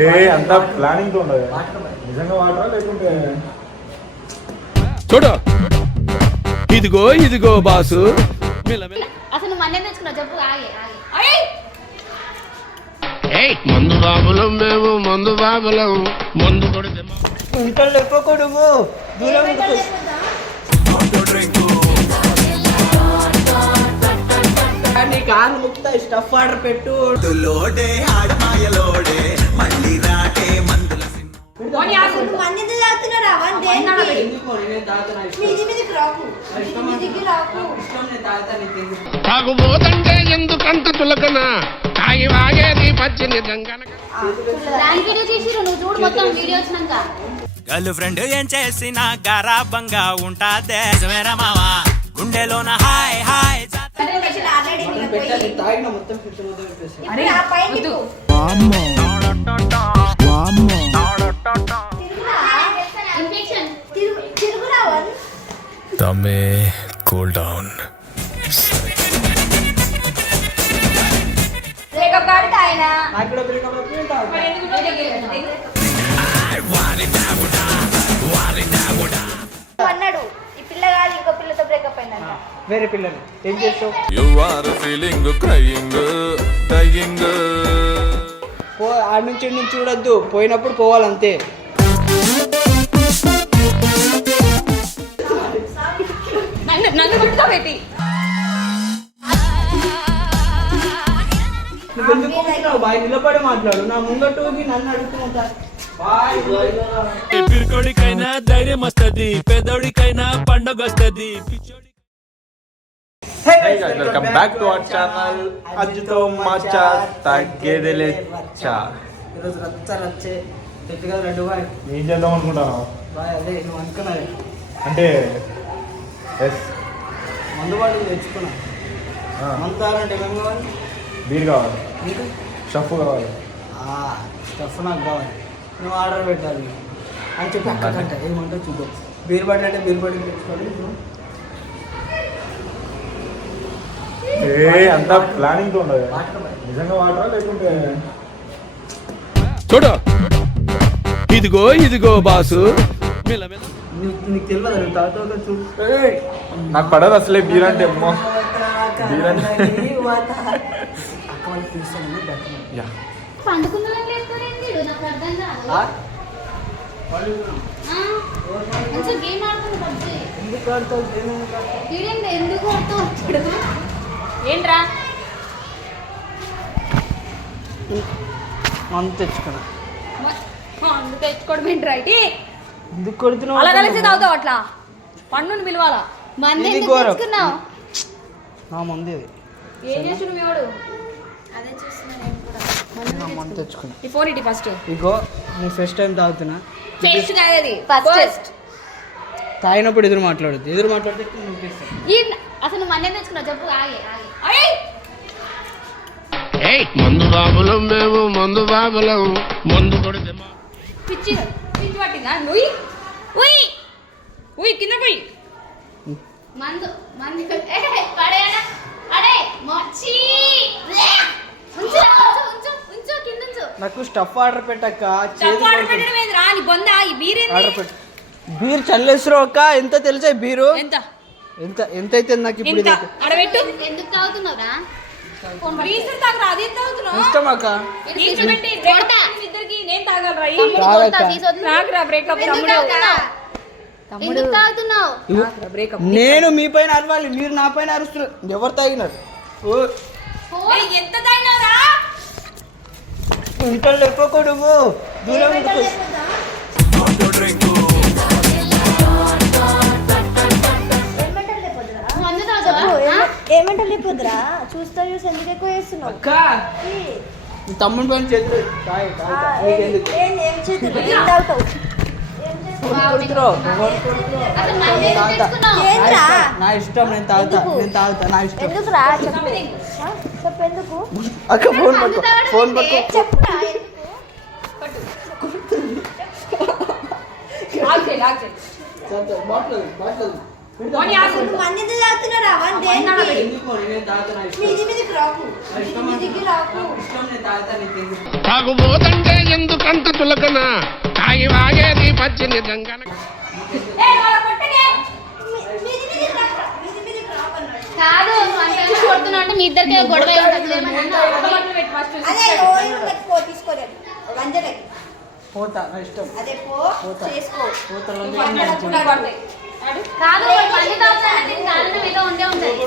ఏ అంతా ప్లానింగ్తో ఉండదు నిజంగా వాడరా లేకుంటే? చూడు. ఇదిగో ఇదిగో బాసు. అసలు నువ్వు మన్నే తెచ్చుకున్నావు? చెప్పు ఆగే ఆగే. ఏయ్ మందు బాబులం మేము మందు బాబులం. మందు కొడితే మా- ఇంట్లో చెప్పకూడదు దూరం మీది మీదికి రాకు. నా ఇష్టం మీది మీదికి రాకు. నాకు ఇష్టం నేను తాగుతా నీకు తెలుసు. తాగుబోతంటే ఎందుకంత చులకన? తాగి వాగేది పచ్చి నిజంగా గర్ల్ ఫ్రెండ్ ఏం చేసినా గారాబంగా ఉంటాదే. గుండెలోన హాయ్ హాయ్ ఆల్రెడీ మొత్తం పెట్టా, నేను తాగిన మొత్తం ఫిఫ్టీ మొత్తం పెట్టేసి. ఇప్పుడు ఆ పైన. తమ్మే కూల్ డౌన్. అన్నాడు. కాదు ఇంకో పిల్లతో బ్రేకప్ అయిందంట. వేరే పిల్లలు. ఏం చేస్తావు? You are feeling crying dying పో ఆడ నుంచి ఈడ నుంచి చూడొద్దు. పోయినప్పుడు పోవాలంతే. నన్ను నన్ను పట్టుకోబెట్టి నువ్వు ఎందుకు నిలబడి మాట్లాడు. నా ఊగి నన్ను అడుగుతున్నా పిరుకోడికైనా ధైర్యం వస్తది పెదోడికైనా పండగ వస్తది welcome back to our channel అజ్జుతో మచ్చా తగ్గేదిలే చా. ఈరోజు రచ్చ రచ్చే గట్టిగా రెండు బాయ్ ఏం చేద్దాం అనుకుంటాను బాయ్ అదే నువ్వు అనుకున్నది. అంటే ఎస్ మందు బాటిల్ తెచ్చుకున్నా. మందు ఏమేమి కావాలి? బీర్ కావాలి. షఫ్ కావాలి. స్టఫ్ నాకు కావాలి. నువ్వు ఆర్డర్ పెట్టాలి. అని చెప్పి అక్క కంట ఏమంటో చూద్దాం బీర్ బాటిల్ అంటే బీర్ బాటిల్ తెచ్చుకోవాలి ఏ అంతా ప్లానింగ్తో ఉండదు. నిజంగా వాడరా లేకుంటే? చూడు. ఇదిగో ఇదిగో బాసు. నీకు తెలియదు చూడు నాకు పడదు అసలే బీర్ అంటే అమ్మో. బీర్ అంటే. నాకు అర్థం కాదు. మంచిగా గేమ్ పబ్జి. ఎందుకు ఏంట్రా? మందు తెచ్చుకున్నా. అందుకు తెచ్చుకోవడం ఏంటి రైట్ ఎందుకు కొడుతున్నావు? అలా కలిసి తాగుతావు అట్లా? పండుని పిలవాలా? మంది ఇది ఎందుకు ఘోరం. తెచ్చుకున్నావు? నా మంది ఇది. ఏం చేసి నువ్వు ఎవడు అదే నేను కూడా నా మందు తెచ్చుకున్నా ఈ ఫోన్ ఇటీ ఫస్ట్. ఇగో నేను ఫస్ట్ టైం తాగుతున్నా. ఫేస్ట్ కాదు అది First. ఫస్ట్ తాగినప్పుడు ఎదురు మాట్లాడద్దు. ఎదురు మాట్లాడితే ఈ అసలు నువ్వు మన్నే తెచ్చుకున్నావు? చెప్పు ఆగే ఆగే. మందు బాబులం మేము మందు బాబులం. మందు కొడితే పిచ్చి పిచ్చి పట్టిందా? నువ్వు ఉయ్ ఉయ్ కింద పోయి. మందు మంది. అడే మొచ్చి ఉంచు ఉంచు ఉంచు ఉంచు కింద ఉంచు నాకు స్టఫ్ ఆర్డర్ పెట్టక్క ఆర్డర్ బీర్ ఏంది? ఆర్డర్ పెట్టు. బీర్ చల్లేశ్వరం అక్క ఎంత తెలుసా బీరు? ఎంత? ఎంత ఎంత? అయితే నాకు ఇప్పుడు ఎందుకు ఇష్టం అక్క. నేను మీ పైన అరవాలి మీరు నా పైన అరుస్తున్నారు. ఎవరు తాగినారు? ఎంత తాగినారా ఇంట్లో చెప్పకూడదు దూరం ఉండు. ఏమంటారు లేకపోదురా చూస్తా చూసి ఎందుకు ఎక్కువ చేస్తున్నావు? తమ్ముని పైన చేతులు ఏం చేతులు? నా ఇష్టం, నేను తాగుతా? నేను తాగుతా నా ఇష్టం. ఎందుకు? రా అక్క ఫోన్ పట్టుకో ఫోన్? పట్టుకో. చెప్పురా? మంది తాగుతున్నారా తాగుబోతంటే ఎందుకంత చులకన? తాగి వాగేది పచ్చి నిజంగా ఏ వాళ్ళ కొట్టనే మీది మీదికి రా, మీది మీదికి రావన్నాడు. కాదు అంటే మీ ఇద్దరికి గొడవ పోతా ఇష్టం. అదే పో పోతా. చేసుకో. కాదు కారణం ఏదో ఉండే ఉంటుంది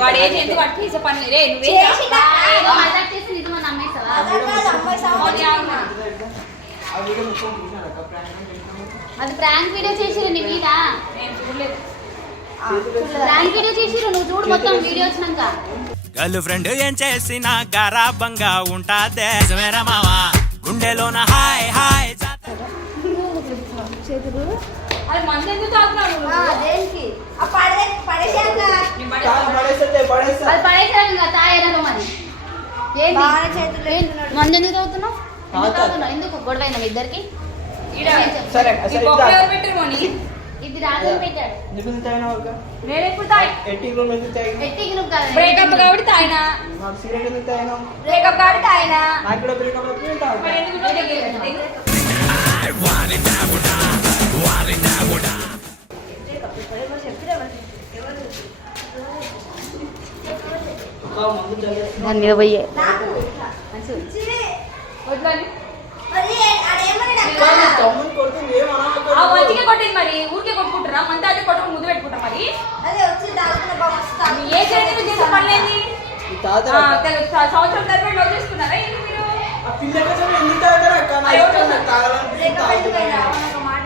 వాడు ఏం ఎందుకు వాడు చేసే పని లేదు. రే నువ్వే చేసిందా? ఏదో మజాక్ చేసి నిజమని నమ్మేస్తావా అదే ప్రాంక్ వీడియో చేసిరు నీ మీద. ప్రాంక్ వీడియో చేసిరు నువ్వు చూడు మొత్తం వీడియో వచ్చినాక. గర్ల్ ఫ్రెండ్ ఏం చేసినా గారాబంగా ఉంటాదే. నిజమేరా మావా? గుండెలోన హాయ్ హాయ్ అది మంది ఎందుకు తాగుతున్నావు దేనికి? ఆ పడే పడేసాక అది ఇంకా మరి. ఏంది? బాగానే చేతులు ఎత్తున్నాడు. మందు ఎందుకు తాగుతున్నావు? ఎందుకు తాగుతా. తాగుతున్నావు? ఎందుకు? గొడవ మీ ఇద్దరికి? ఇది రాజు పెట్టాడు. నేను ఎప్పుడు రూమ్ ఎందుకు కాదు. బ్రేకప్ కాబట్టి నాకు ఎందుకు బ్రేకప్ నాకు కూడా బ్రేకప్ దాని మీద పోయే మంచిగా కొట్టింది మరి ఊరికే కొట్టుకుంటారా మంతా అదే కొట్టుకుని ముందు పెట్టుకుంటాం మరి ఏ చేతి చేసే పనులేంది సంవత్సరం తరబడి లవ్ చేసుకున్నారా ఏంటి మీరు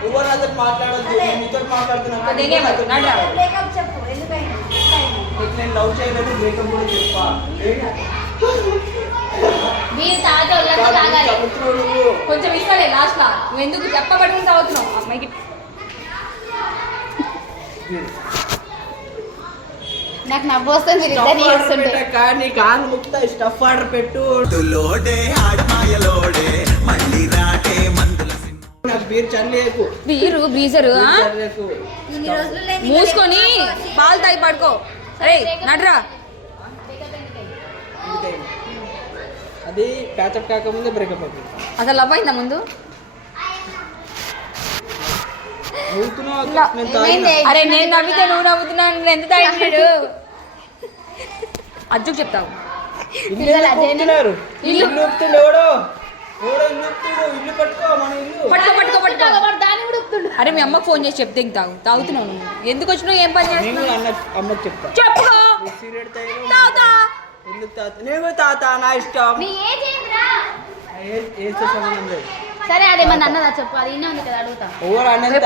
నాకు. ఎవరు నాతో మాట్లాడద్దు అదే. నీతో మాట్లాడుతున్నా. అదే నేను? నీకు లవ్ చేయలేదు బ్రేకప్ కూడా చెప్పా. మీరు తాగితే వాళ్ళంతా తాగాలి. కొంచెం ఇస్తాలే లాస్ట్ లా. నువ్వు ఎందుకు చెప్పబడి తాగుతున్నావు అమ్మాయికి నాకు నవ్వు వస్తుంది ఇద్దరిని చేస్తుంటే పెట్టాక నీ కాలు ముక్తా స్టఫ్ ఆర్డర్ పెట్టు. లోడే ఆడమాయలోడే మళ్ళీ బీర్ బ్రీజరు చల్లేకు. ఇన్ని రోజులు లేని మూసుకొని పాలు తాగి పడుకో. అరే నడ్రా. అది ప్యాచప్ కాకముందే బ్రేకప్ అవుతుంది. అసలు లవ్ అయిందా ముందు. అరే నేను నవ్వితే నువ్వు నవ్వుతున్నాను నేను ఎంత తాగినాడు అజ్జుకు చెప్తావు. ఇల్లు? ఇల్లు అరే మీ అమ్మకి ఫోన్ చేసి చెప్తే ఇంక తాగు. తాగుతున్నావు నువ్వు. ఎందుకు వచ్చినావు? ఏం పని నేను చేస్తున్నావు? అన్న అమ్మకి చెప్తా. చెప్పుకో ఎందుకు తాత? నేను కూడా తాత నా ఇష్టం. ఏ- సంబంధం లేదు. సరే అదేమన్నా అన్నదా? చెప్పు. అది ఇన్నే ఉంది కదా అడుగుతా. అన్నది.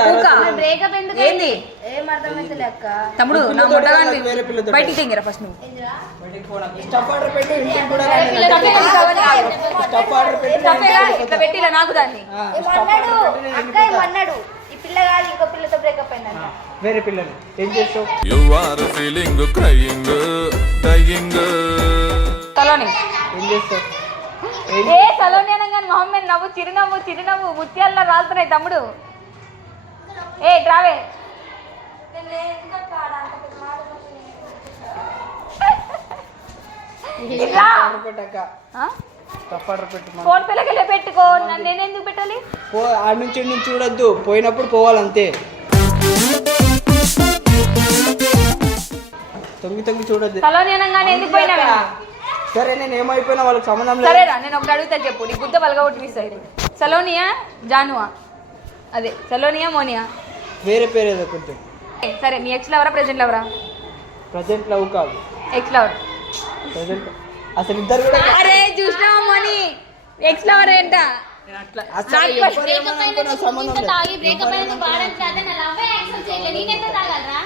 బ్రేకప్ ఎందుకు ఏంది? ఏం అర్థమైతలే అక్క? తమ్ముడు నా మొట్టగాని. బయటికి తెంగిరా ఫస్ట్ నువ్వు. బయటికి పోనా? స్టఫ్ ఆర్డర్ పెట్టు ఇంటికి కూడా వేరే రాని. పిల్లతోటి స్టఫ్ కావాలి. కాదు. స్టఫ్ ఆర్డర్ పెట్టు తప్పేలా? ఇట్లా పెట్టిలా? నాకు దాన్ని. ఏమన్నాడు? అక్క ఈ పిల్ల కాదు ఇంకో పిల్లతో బ్రేకప్ అయిందంట. వేరే పిల్లలు. ఏం చేస్తావు? You are feeling crying, dying. తలోని. ఏం చేస్తావు? ఏ సలోని అనగానే మొహమ్మద్ నవ్వు చిరునవ్వు చిరునవ్వు ముత్యాల్లో రాలుతున్నాయి తమ్ముడు. ఏ మన. ఫోన్ వెళ్ళి పెట్టుకో నేను ఎందుకు పెట్టాలి? ఆడ నుంచి నుంచి చూడొద్దు. పోయినప్పుడు పోవాలంతే. తొంగి తొంగి చూడొద్దు. సలోని అనగానే ఎందుకు పోయినావే? సరే నేను ఏమైపోయినా వాళ్ళకి సంబంధం లేదు. సరేరా నేను ఒకటి అడుగుతా చెప్పు. నీ గుద్ద పలగొట్టిస్తాయి సలోనియా జానువా? అదే సలోనియా మోనియా? వేరే పేరు ఏదో కొంచెం. ఏ, సరే మీ ఎక్స్ లవరా ప్రెజెంట్ లవరా ప్రజెంట్ లవ్ కాదు. ఎక్స్ లవర్ ప్రజెంట్ అసలు ఇద్దరు కూడా అరే చూసినావా మోని? ఎక్స్ లవర్ ఏంట? అసలు నాకు ఎవరు అయినందుకు అనుకున్నా సంబంధం లేదు. నా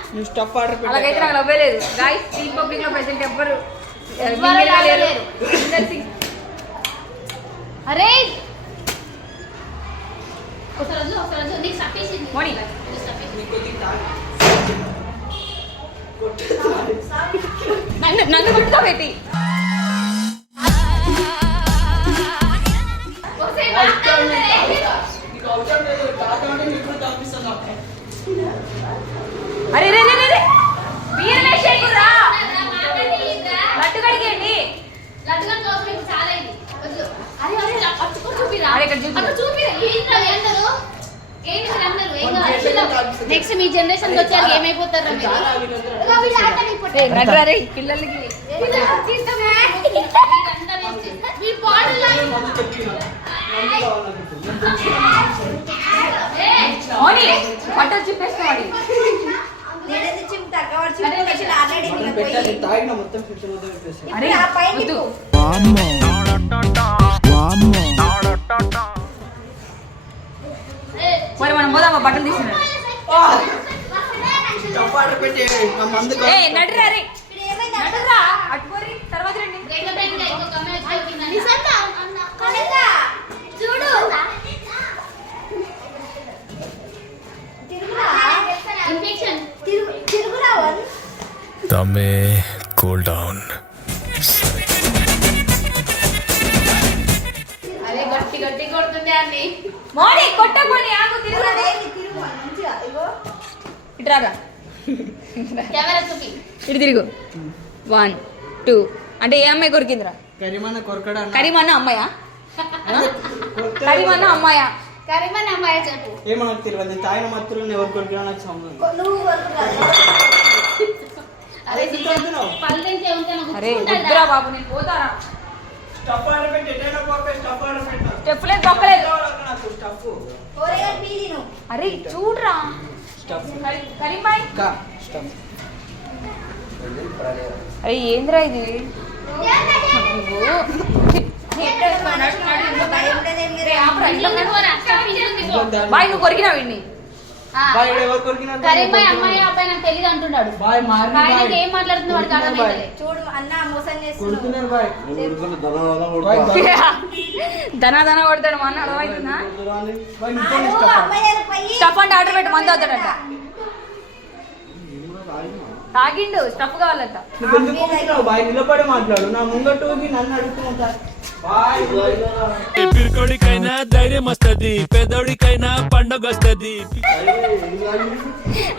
నువ్వు స్టఫ్ ఆర్డర్ అలాగైతే పెట్టాక నాకు లవ్వే లేదు. గాయస్ స్టీల్ పబ్లిక్లో ప్రెసెంట్ ఎవ్వరు. అరే ఒకసారి వద్దు. నీకు సఫిషియెంట్. మోని. నన్ను నన్ను పెట్టి చిమ్ముతా కవర్ చిమ్ముతా ఆల్రెడీ నిన్న పోయి పెట్టాలి తాగిన మొత్తం ఆ పైన మరి మనం పోదామా? బట్టలు తీసుకున్నాడు చప్పాడు పెట్టి నా మౌని కొట్టకొని ఆగు డైలీ తిరుగు మంచిగా ఇగో. ఇటురారా కెమెరా చూపి. ఇటు తిరుగు. One two. అంటే ఏ అమ్మాయి కొరికిందిరా? కరిమాన కొరకడా కరీమన్న అమ్మాయా? కరీమన్న అమ్మాయా? కరీమన్ అమ్మాయి చెప్పు. ఏమనకు తెలియదు తాగిన మాత్రం ఎవరు కొరికినా నాకు సంబంధం. నువ్వు కొరకు అరే నాకు అరే బాబు నేను పోతారా? స్టఫ్ ఆర్డర్ పెట్టి ఎటైనా పోతే స్టఫ్ ఆర్డర్ పెట్టు. స్టెప్లేదు తొక్కలేదు కావాలి నాకు స్టఫ్ ఓరేగా పీది నువ్వు అరే చూడరా. స్టఫ్ కరీ- కరీంబాయ్. కా స్టఫ్ అరే ఏంద్రా ఇది. బాయ్ నువ్వు కొరికినావు వీడిని కరీంబాయ్ అమ్మాయి అబ్బాయి నాకు తెలియదు అంటున్నాడు. ఆయన ఏం మాట్లాడుతుందో వాడికి అర్థమైతలే. చూడు అన్న మోసం ధనా ధన కొడతాడు అర్థమవుతుందా స్టఫ్ స్టఫ్ అంటే ఆర్డర్ పెట్టి మంది అవుతాడంట తాగిండు. స్టఫ్ కావాలంట. నిలబడి మాట్లాడు. నా ముంగట్టు నన్ను అడుగుతున్నా పిరికోడికైనా ధైర్యం వస్తది పెదోడికైనా పండగ వస్తది.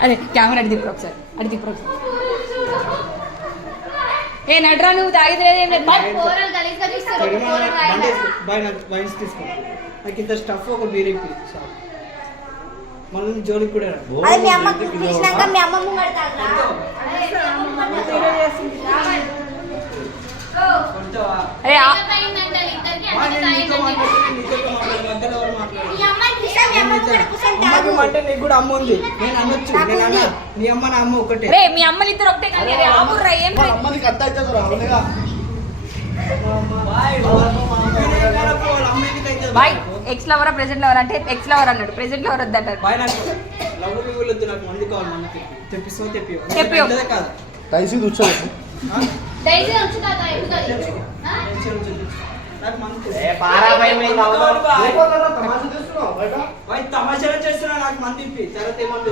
అదే కెమెరా అడి తిప్పుడు ఒకసారి అడి తిప్పుడు ఒకసారి. ఏ నడ్రా నువ్వు తాగితే నాకు ఇంత స్టఫ్ ఒక చాలు. మళ్ళీ జోలికి కూడా? అరే అంటే నీకు కూడా అమ్మ ఉంది. నేను అనొచ్చు నాకు నేను అన్నా ఉంది. నీ అమ్మ నా అమ్మ ఒకటే. రే మీ అమ్మలు ఇద్దరు ఒకటే కానీ రే ఆగుర్రా ఏం రే? బాయ్ ఎక్స్ లవరా ప్రెసెంట్ లవర్ అంటే ఎక్స్ లవర్ అన్నాడు ప్రెసెంట్ లవర్ వద్దంటారు. బాయ్ నాకు. లవ్ వద్దు నాకు మంది కావాలి మంది తెప్పి తెప్పిస్తావు తెప్పి తెప్పియో. కాదు? దయచేసి తమాషా చేస్తున్నా నాకు మంది ఇప్పి. తర్వాత ఏమంటుంది